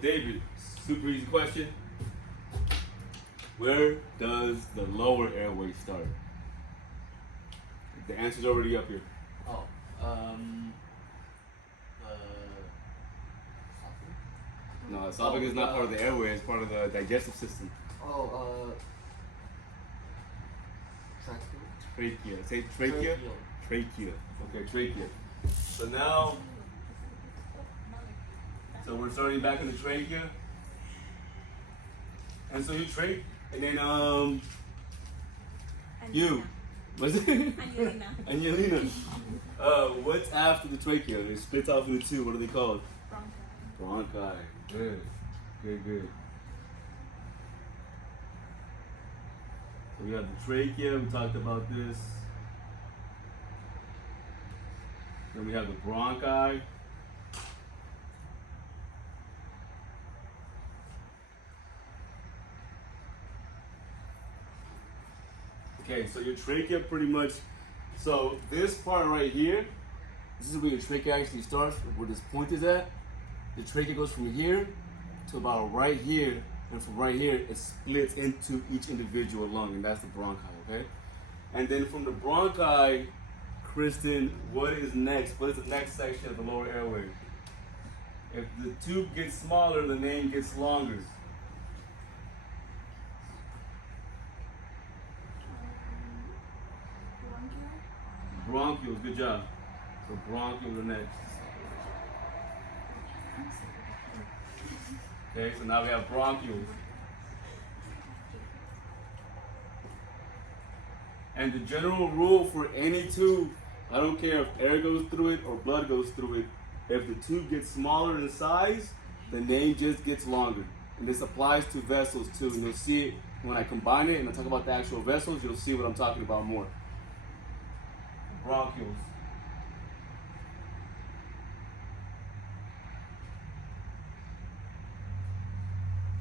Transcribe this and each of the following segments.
David, super easy question. Where does the lower airway start? The answer's already up here. Oh, No, esophagus is not part of the airway, it's part of the digestive system. Trachea. Say trachea? Trachea. Okay, trachea. So now, so we're starting back in the trachea. And so you trach, and then you. What's it? Angelina. Angelina. What's after the trachea? It splits off into two. What are they called? Bronchi. Bronchi. Good. Good, good. So we have the trachea, we talked about this. Then we have the bronchi. Okay, so your trachea pretty much, so this part right here, this is where your trachea actually starts, where this point is at. The trachea goes from here to about right here, and from right here, it splits into each individual lung, and that's the bronchi, okay? And then from the bronchi, Kristen, what is next? What is the next section of the lower airway? If the tube gets smaller, the name gets longer. Bronchioles, good job. So bronchioles are next. Okay, so now we have bronchioles. And the general rule for any tube, I don't care if air goes through it or blood goes through it, if the tube gets smaller in size, the name just gets longer. And this applies to vessels too. And you'll see it when I combine it and I talk about the actual vessels, you'll see what I'm talking about more. Bronchioles.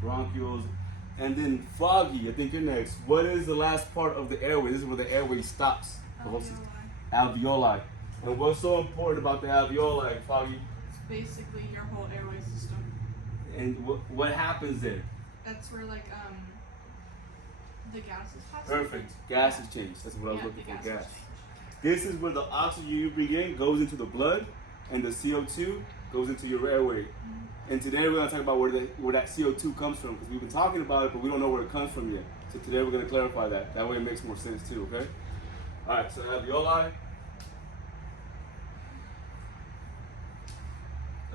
Bronchioles. And then foggy, I think you're next. What is the last part of the airway? This is where the airway stops. Alveoli. Alveoli. And what's so important about the alveoli, Foggy? It's basically your whole airway system. And what happens there? That's where the gases pass. Perfect. Gas is changed. That's what I was looking for, gas. Change. This is where the oxygen you breathe in goes into the blood, and the CO2 goes into your airway. And today we're going to talk about where that CO2 comes from, because we've been talking about it, but we don't know where it comes from yet. So today we're going to clarify that. That way it makes more sense too, okay? All right, so alveoli.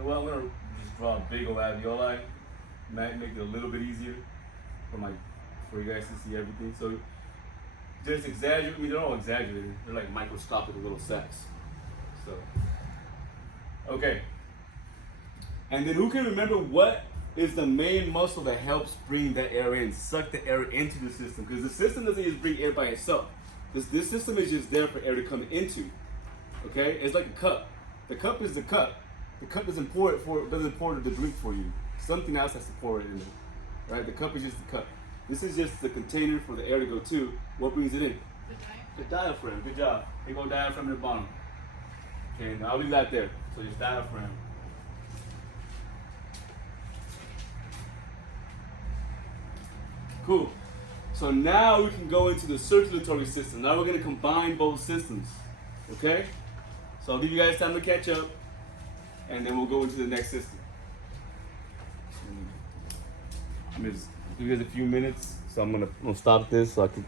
Well, I'm going to just draw a big old alveoli. Might make it a little bit easier for you guys to see everything. So just exaggerate, I mean, they're all exaggerated. They're like microscopic little sacs. So, okay. And then who can remember what is the main muscle that helps bring that air in, suck the air into the system? Because the system doesn't just bring air by itself. This system is just there for air to come into. Okay? It's like a cup. The cup is the cup. The cup doesn't pour the drink for you. Something else has to pour it in there. Right? The cup is just the cup. This is just the container for the air to go to. What brings it in? The diaphragm. Good job. Big old diaphragm at the bottom. Okay, now I'll leave that there. So just diaphragm. Cool. So now we can go into the circulatory system. Now we're going to combine both systems. Okay? So I'll give you guys time to catch up, and then we'll go into the next system. I'm going to give you guys a few minutes, so I'm going to stop this so I can